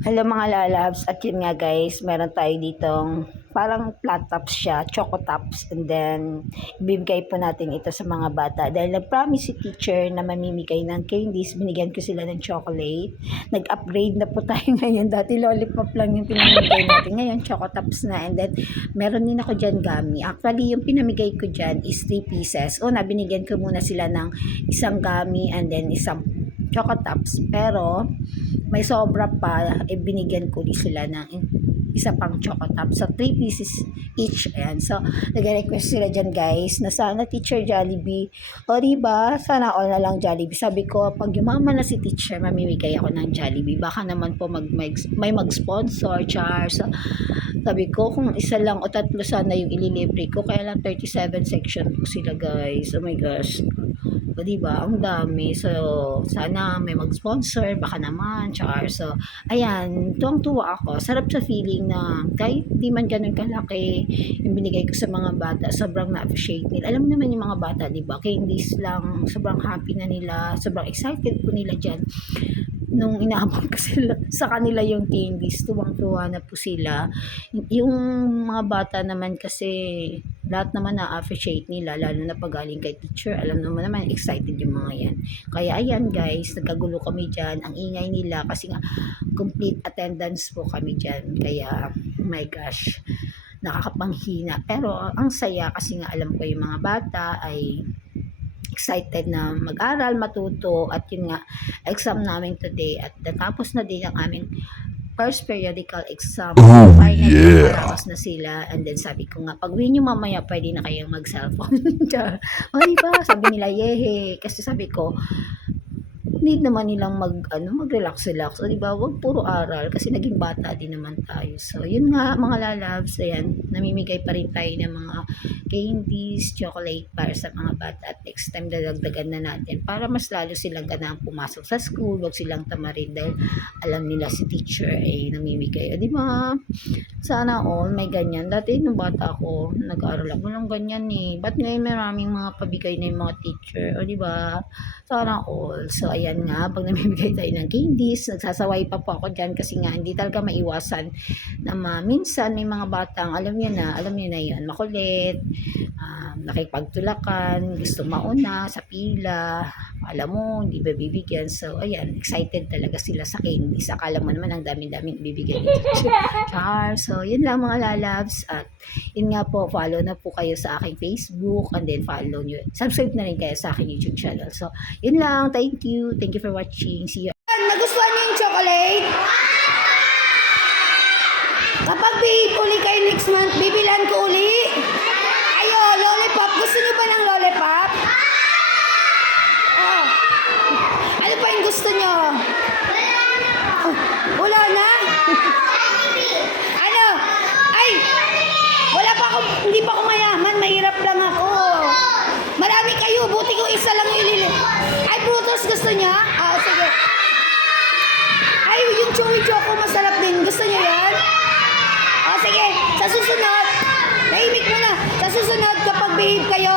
Hello mga lalabs, at yun nga guys, meron tayo ditong parang flat tops siya, choco tops, and then ibibigay po natin ito sa mga bata dahil nag-promise si teacher na mamimigay ng candies. Binigyan ko sila ng chocolate. Nag-upgrade na po tayo ngayon, dati lollipop lang yung pinamigay natin, ngayon choco tops na. And then meron din ako dyan gummy. Actually yung pinamigay ko dyan is 3 pieces. Binigyan ko muna sila ng isang gummy and then isang choco tops, pero may sobra pa, binigyan ko din sila ng isa pang choco tops. So 3 pieces each. Ayan. So nag-request sila dyan guys na sana Teacher Jollibee, o diba sana all na lang Jollibee. Sabi ko pag yumaman na si teacher, mamimigay ako ng Jollibee, baka naman po may mag-sponsor, char. So sabi ko kung isa lang o tatlo sana yung ililibre ko, kaya lang 37 section po sila guys. Oh my gosh, o diba ang dami. So sana may mag-sponsor, baka naman, char. So ayan, tuwang-tuwa ako. Sarap sa feeling na kahit di man ganun kalaki yung binigay ko sa mga bata, sobrang na-appreciate nila. Alam mo naman yung mga bata, di ba? Candies lang, sobrang happy na nila, sobrang excited po nila dyan. Nung inaabot ko sila, sa kanila yung candies, tuwang-tuwa na po sila. Yung mga bata naman kasi, lahat naman na-appreciate nila, lalo na pag galing kay teacher. Alam naman, excited yung mga yan. Kaya ayan guys, nagkagulo kami dyan. Ang ingay nila kasi nga, complete attendance po kami dyan. Kaya, oh my gosh, nakakapanghina. Pero ang saya kasi nga alam ko yung mga bata ay excited na mag-aral, matuto, at yun nga, exam namin today at natapos na din ang aming first periodical exam. Oh, Finally, yeah. nakaraos na sila. And then sabi ko nga, pag uwi nyo mamaya, pwede na kayong mag-cellphone. O diba? Sabi nila, yehe. Kasi sabi ko, need naman nilang mag-relax-relax. O diba, wag puro aral kasi naging bata din naman tayo. So, yun nga mga lalabs, ayan, namimigay pa rin tayo ng mga candies, chocolate para sa mga bata. At next time, dadagdagan na natin para mas lalo silang ganang pumasok sa school, wag silang tamarin dahil alam nila si teacher ay namimigay. O diba, sana all may ganyan. Dati nung bata ako, nag-aaral ako ng ganyan eh. Ba't ngayon maraming mga pabigay na yung mga teacher? O diba, sana all. So, ayan nga, pag namimigay tayo ng candies, nagsasaway pa po ako dyan kasi nga, hindi talaga maiwasan na minsan may mga batang, alam niyo na yun, makulit, nakipagtulakan, gusto mauna sa pila, alam mo, hindi ba bibigyan. So, ayan, excited talaga sila sa candies. Akala mo naman ang dami-daming bibigyan ni teacher. Char. So, yun lang mga lalabs. At yun nga po, follow na po kayo sa aking Facebook, and then follow nyo, subscribe na rin kayo sa aking YouTube channel. So, yun lang. Thank you. Thank you for watching. See you. Nagustuhan niyo yung chocolate? Kapag bihip uli kayo next month, bibilan ko uli. Ayo, lollipop. Gusto niyo ba ng lollipop? Oh. Ano pa yung gusto niyo? Oh, wala na? Ano? Ay! Wala pa ako, hindi pa ako mayaman. Mahirap lang ako. Marami kayo. Buti ko isa lang ilili. Ay, butos gusto niya? Sige. Ay, yung chewy choco masarap din. Gusto niyo yan? Sige. Sa susunod, tahimik mo na. Sa susunod, kapag behave kayo,